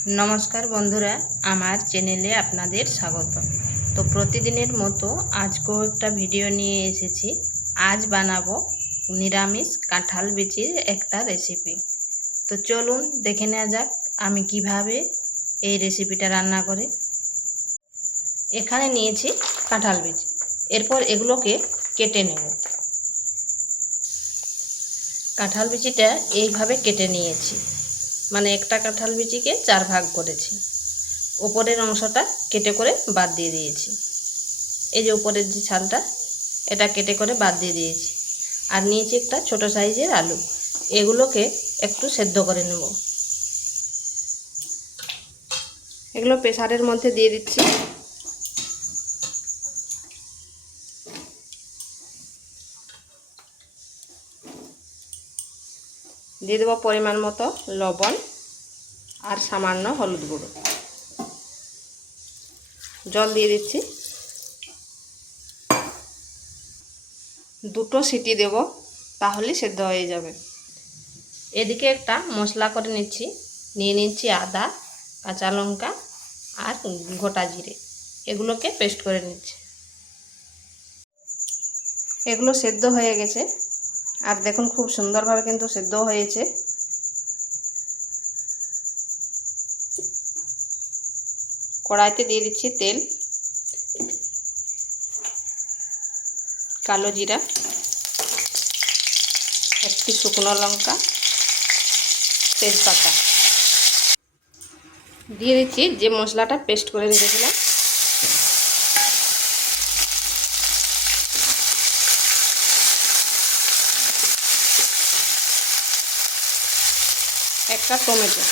नमस्कार बंधुरा आमार चैनेले आपनादेर स्वागत। तो प्रतिदिनेर मतो आजकेও एक भिडियो निये एसेछि। आज बानाबो निरामिष काँठाल बिचिर एक रेसिपि। तो चलुन देखे नेওয়া যাক आमी किभाबे এই রেসিপিটা রান্না করি। এখানে নিয়েছি কাঁঠাল বিচি, এরপর এগুলোকে কেটে নেব। কাঁঠাল বিচিটা এইভাবে কেটে নিয়েছি, মানে একটা কাঁঠাল বিচিকে 4 ভাগ করেছি। উপরের অংশটা কেটে করে বাদ দিয়ে দিয়েছি। এই যে উপরের যে ছালটা, এটা কেটে করে বাদ দিয়ে দিয়েছি। আর নিয়েছি একটা ছোট সাইজের আলু, এগুলোকে একটু সেদ্ধ করে নেব। এগুলো প্রেসারের মধ্যে দিয়ে দিচ্ছি। দিয়ে দেব পরিমাণ মতো লবণ আর সামান্য হলুদ গুঁড়ো। জল দিয়ে দিচ্ছি। দুটো সিটি দেব, তাহলে সেদ্ধ হয়ে যাবে। এদিকে একটা মশলা করে নিচ্ছি। নিয়ে নিচ্ছি আদা, কাঁচা লঙ্কা আর গোটা জিরে, এগুলোকে পেস্ট করে নিচ্ছি। এগুলো সেদ্ধ হয়ে গেছে, আর দেখুন খুব সুন্দরভাবে কিন্তু সেদ্ধ হয়েছে। কড়াইতে দিয়ে দিচ্ছি তেল, কালো জিরা, একটি শুকনো লঙ্কা, তেজপাতা দিয়ে দিচ্ছি যে মশলাটা পেস্ট করে রেখেছিলাম। একটা টমেটো,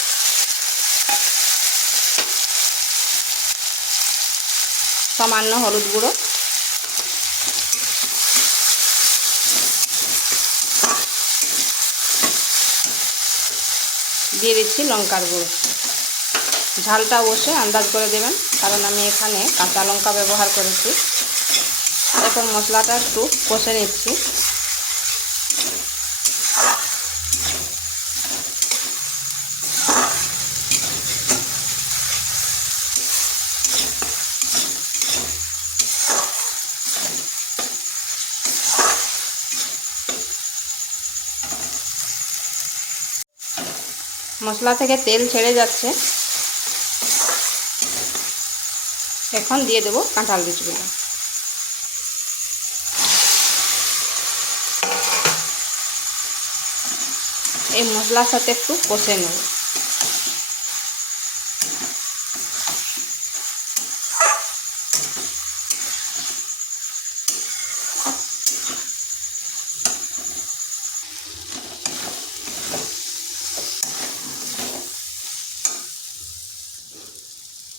সামান্য হলুদ গুঁড়ো, দিয়ে দিচ্ছি লঙ্কার গুঁড়ো। ঝালটা অবশ্যই আন্দাজ করে দেবেন, কারণ আমি এখানে কাঁচা লঙ্কা ব্যবহার করেছি। এখন মশলাটা একটু কষে নিচ্ছি। মশলা থেকে তেল ছেড়ে যাচ্ছে। এখন দিয়ে দেব কাঁঠাল বিচিগুলো। এই মশলার সাথে একটু কষে নেব।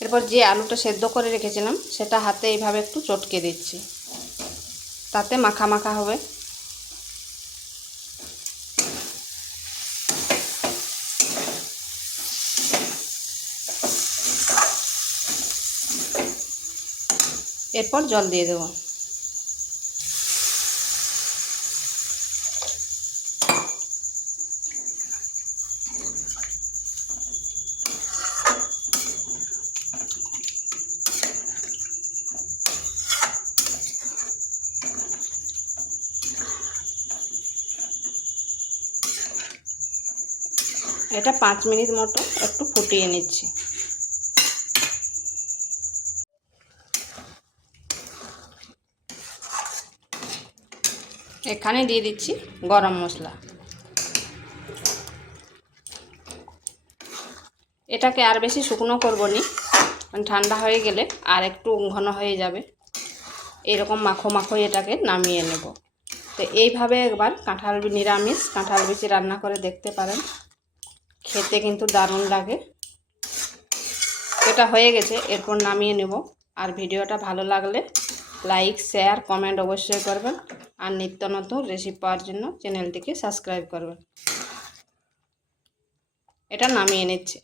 এরপর যে আলুটা সেদ্ধ করে রেখেছিলাম সেটা হাতে এইভাবে একটু চটকে দিচ্ছি, তাতে মাখা মাখা হবে। এরপর জল দিয়ে দেব। এটা 5 মিনিট মতো একটু ফুটিয়ে নিচ্ছি। এখানে দিয়ে দিচ্ছি গরম মশলা। এটাকে আর বেশি শুকনো করব না, কারণ ঠান্ডা হয়ে গেলে আর একটু ঘন হয়ে যাবে। এরকম মাখো মাখো এটাকে নামিয়ে নেব। তো এইভাবে একবার নিরামিষ কাঁঠাল বিচি রান্না করে দেখতে পারেন, খেতে কিন্তু দারুণ লাগে। এটা হয়ে গেছে, এরপর নামিয়ে নেব। আর ভিডিওটা ভালো লাগলে লাইক, শেয়ার, কমেন্ট অবশ্যই করবেন। আর নিত্য নতুন রেসিপি পাওয়ার জন্য চ্যানেলটিকে সাবস্ক্রাইব করবেন। এটা নামিয়ে নিচ্ছি।